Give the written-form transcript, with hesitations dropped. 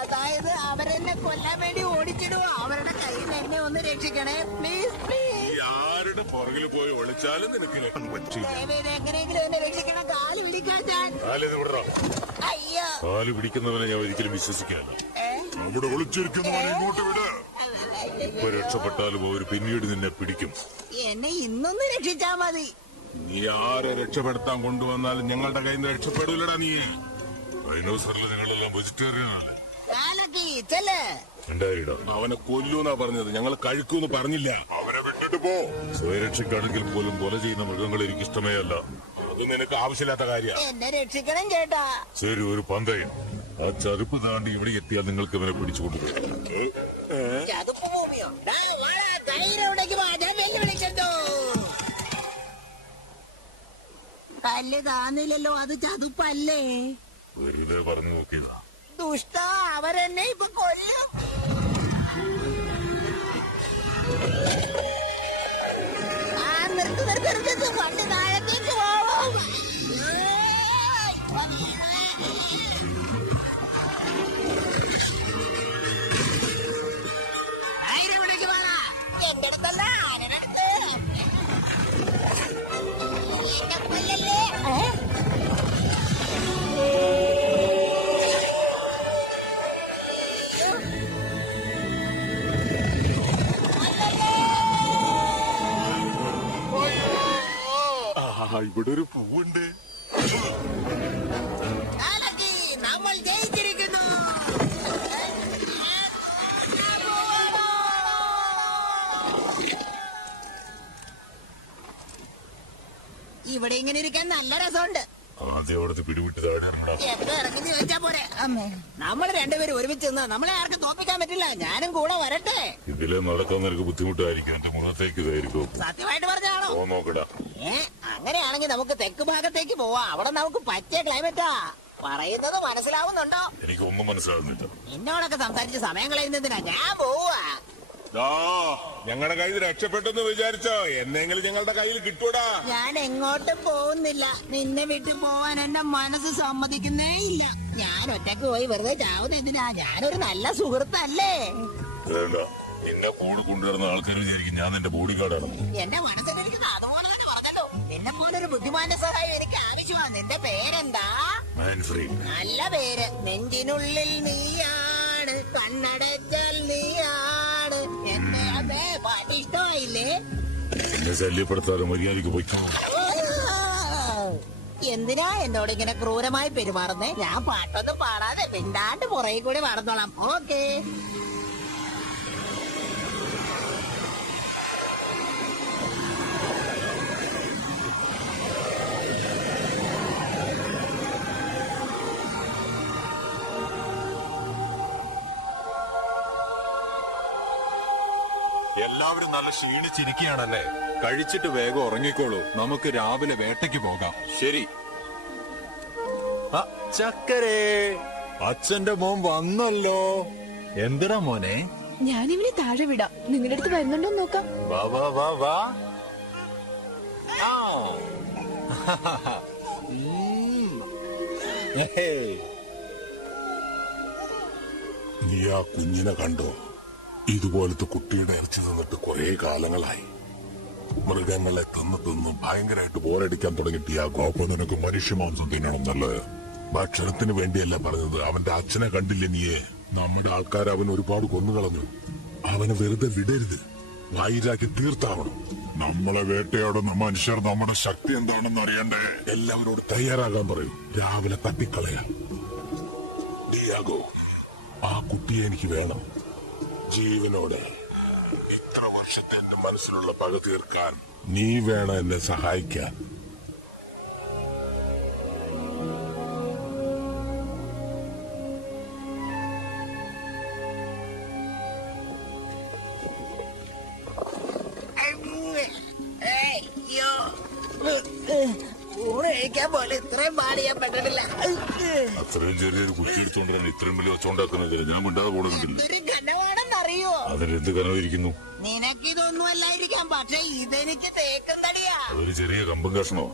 അതായത് അവരെന്നെ കൊല്ലാൻ വേണ്ടി ഓടിച്ചിടുവോ? അവരുടെ കയ്യിൽ നിന്ന് എന്നെ ഒന്ന് രക്ഷിക്കണേ പ്ലീസ് പ്ലീസ്. ആരുടെ പുറകിൽ പോയി ഒളിച്ചാലും നിനക്ക് എങ്ങനെയെങ്കിലും എന്നെ രക്ഷിക്കണം. കാല് പിടിക്കാൻ ഞാൻ. അയ്യോ, കാല് പിടിക്കുന്നവനെ ഞാൻ ഒരിക്കലും വിശ്വസിക്കാല്ല. അവിടെ ഒളിച്ചിരിക്കുന്നവനെ ഇങ്ങോട്ട് വിട്. ഇപ്പൊ രക്ഷപ്പെട്ടാലും അവർ പിന്നീട് നിന്നെ പിടിക്കും. എന്നെ ഇന്നൊന്ന് രക്ഷിച്ചാ മതി. നീ ആരെ രക്ഷപ്പെടുത്താൻ കൊണ്ടുവന്നാലും ഞങ്ങളുടെ കയ്യിൽ നിന്ന് രക്ഷപ്പെടില്ലടാ. നീ ഡൈനോസറിൽ നിങ്ങളെല്ലാം വെജിറ്റേറിയൻ ആണ്. അവനെ കൊല്ലൂന്നാ പറഞ്ഞത്, ഞങ്ങൾ കഴിക്കൂന്ന് പറഞ്ഞില്ല. അവനെ വിട്ടിട്ട് പോ. സ്വയരക്ഷയ്ക്കാണെങ്കിൽ പോലും കൊല ചെയ്യുന്ന മൃഗങ്ങൾ എനിക്ക് ഇഷ്ടമേ അല്ല. അത് നിനക്ക് ആവശ്യമില്ലാത്ത കാര്യമാണ്. എന്നെ രക്ഷിക്കണം ചേട്ടാ. ശരി, ഒരു പന്തയം. ആ ചതുപ്പ് താണ്ടി ഇവിടെ എത്തിയാൽ നിങ്ങൾക്ക് ഇവനെ പിടിച്ചുകൊണ്ടുപോകും. കല്ല് കാണുന്നില്ലല്ലോ, അത് ചതുപ്പല്ലേ? വെറുതെ പറഞ്ഞു നോക്കിയതാ. ദുഷ്ട, അവരെന്നെ ഇപ്പൊ കൊല്ലും. നിർത്ത് വണ്ടി താഴത്തേക്ക് പോവും. എന്റെ അടുത്തല്ല, ആരടുത്ത്? എന്നെ കൊല്ലല്ലേ? ഇവിടെ ഒരു പൂവുണ്ട്. നമ്മൾ ജയിച്ചിരിക്കുന്നു. ഇവിടെ ഇങ്ങനെ ഇരിക്കാൻ നല്ല രസമുണ്ട്. ആദ്യം അവിടുത്തെ പിടിവിട്ട് താഴെ എപ്പോ ഇറങ്ങി ചോദിച്ചാ പോരെ. നമ്മൾ രണ്ടുപേരും ഒരുമിച്ച് നിന്ന് നമ്മളെ ആർക്കും തോപ്പിക്കാൻ പറ്റില്ല. ഞാനും കൂടെ വരട്ടെ. ഇതിലെ നടക്കാൻ നിനക്ക് ബുദ്ധിമുട്ടായിരിക്കും. എന്റെ മുഖത്തേക്ക് ഇതായിരിക്കും. സത്യമായിട്ട് പറഞ്ഞാണോ? നോക്കടാ. അങ്ങനെയാണെങ്കിൽ നമുക്ക് തെക്ക് ഭാഗത്തേക്ക് പോവാം. അവിടെ നമുക്ക് പറ്റിയ ക്ലൈമറ്റാ. പറയുന്നത് മനസ്സിലാവുന്നുണ്ടോ? എനിക്കൊന്നും മനസ്സിലാവുന്നില്ല. എന്നോടൊക്കെ സംസാരിച്ച് സമയം കളയുന്നതിനാ. ഞാൻ പോവാ. ഞങ്ങളുടെ കയ്യിൽ രക്ഷപ്പെട്ടെന്ന് വിചാരിച്ചോ? എന്നെങ്കിലും ഞങ്ങളുടെ കയ്യിൽ കിട്ടൂടാ. ഞാൻ എങ്ങോട്ടും പോകുന്നില്ല. നിന്നെ വിട്ടു പോവാൻ എന്റെ മനസ്സ് സമ്മതിക്കുന്നേ ഇല്ല. ഞാൻ ഒറ്റക്ക് പോയി വെറുതെ ചാവുന്ന എന്തിനാ? ഞാനൊരു നല്ല സുഹൃത്തല്ലേ? നിന്നെ കൂടെ കൊണ്ടുവരുന്ന ആൾക്കാർ വിചാരിക്കും ഞാൻ നിന്റെ ബോഡി ഗാർഡാണ്. എന്റെ മനസ്സിലിരിക്കുന്ന അതുപോലെ തന്നെ പറഞ്ഞല്ലോ. നിന്നെ പോലൊരു ബുദ്ധിമാന്റെ സഹായം എനിക്ക് ആവശ്യമാണ്. നിന്റെ പേരെന്താ? നല്ല പേര്. നെഞ്ചിനുള്ളിൽ നീയാണ്, കണ്ണടച്ചാൽ നീയാണ്. എന്നെ അതേ പാട്ട് ഇഷ്ടമായില്ലേ? എന്നെ ശല്യപ്പെടുത്താതെ മര്യാദയ്ക്ക് പോയിക്കോ. എന്തിനാ എന്നോട് ഇങ്ങനെ ക്രൂരമായി പെരുമാറുന്നേ? ഞാൻ പാട്ടൊന്നും പാടാതെ മിണ്ടാണ്ട് പുറകെ കൂടി നടന്നോളാം. ഓക്കേ. എല്ലാവരും നല്ല ക്ഷീണിച്ചിരിക്കുകയാണല്ലേ? കഴിച്ചിട്ട് വേഗം ഉറങ്ങിക്കോളൂ. നമുക്ക് രാവിലെ വേട്ടയ്ക്ക് പോകാം. ശരി. ചക്കരേ, അച്ഛന്റെ മോൻ വന്നല്ലോ. എന്തിനാ മോനെ? ഞാനിവനെ താഴെ വിടാം. നിങ്ങളുടെ അടുത്ത് വരുന്നുണ്ടോ നോക്കാം. വാ വാ വാ വാ. നീ ആ കുഞ്ഞിനെ കണ്ടോ? ഇതുപോലത്തെ കുട്ടിയുടെ ഇറച്ചി തന്നിട്ട് കുറെ കാലങ്ങളായി. മൃഗങ്ങളെ തന്നു ഭയങ്കരമായിട്ട് ബോറടിക്കാൻ തുടങ്ങിയിട്ടിയാകോ. അപ്പൊ നിനക്ക് മനുഷ്യമാംസം തിന്നണം നല്ലത്. ഭക്ഷണത്തിന് വേണ്ടിയല്ല പറഞ്ഞത്. അവന്റെ അച്ഛനെ കണ്ടില്ലേ നീയെ? നമ്മുടെ ആൾക്കാർ അവൻ ഒരുപാട് കൊന്നുകളഞ്ഞു. അവനെ വെറുതെ വിടരുത്. വൈരാക്കി തീർത്താവണം. നമ്മളെ വേട്ടയാടുന്ന മനുഷ്യർ നമ്മുടെ ശക്തി എന്താണെന്ന് അറിയണ്ടേ? എല്ലാവരോട് തയ്യാറാകാൻ പറയൂ. രാവിലെ തട്ടിക്കളയാം. ഡിയാഗോ, ആ കുട്ടിയെ എനിക്ക് വേണം ജീവനോടെ. ഇത്ര വർഷത്തെ എന്റെ മനസ്സിലുള്ള പക തീർക്കാൻ നീ വേണം എന്നെ സഹായിക്കാൻ. കഴിക്കാൻ പോലെ ഇത്രയും പാട് ഞാൻ പെട്ടിട്ടില്ല. അത്രയും ചെറിയൊരു കുട്ടി എടുത്തോണ്ടാണ് ഇത്രയും വലിയ ഒച്ചോണ്ടാക്കുന്നതിന് ഞാൻ മിണ്ടാതെ പോകണമെന്നില്ല. ഇതൊരു ഘനമാണെന്നറിയോ? അതിലെന്ത് കനവിരിക്കുന്നു? നിനക്കിതൊന്നും അല്ലായിരിക്കാം, പക്ഷെ ഇതെനിക്ക് തേക്കും തടിയാ. അതൊരു ചെറിയ കമ്പം കഷ്ണോ?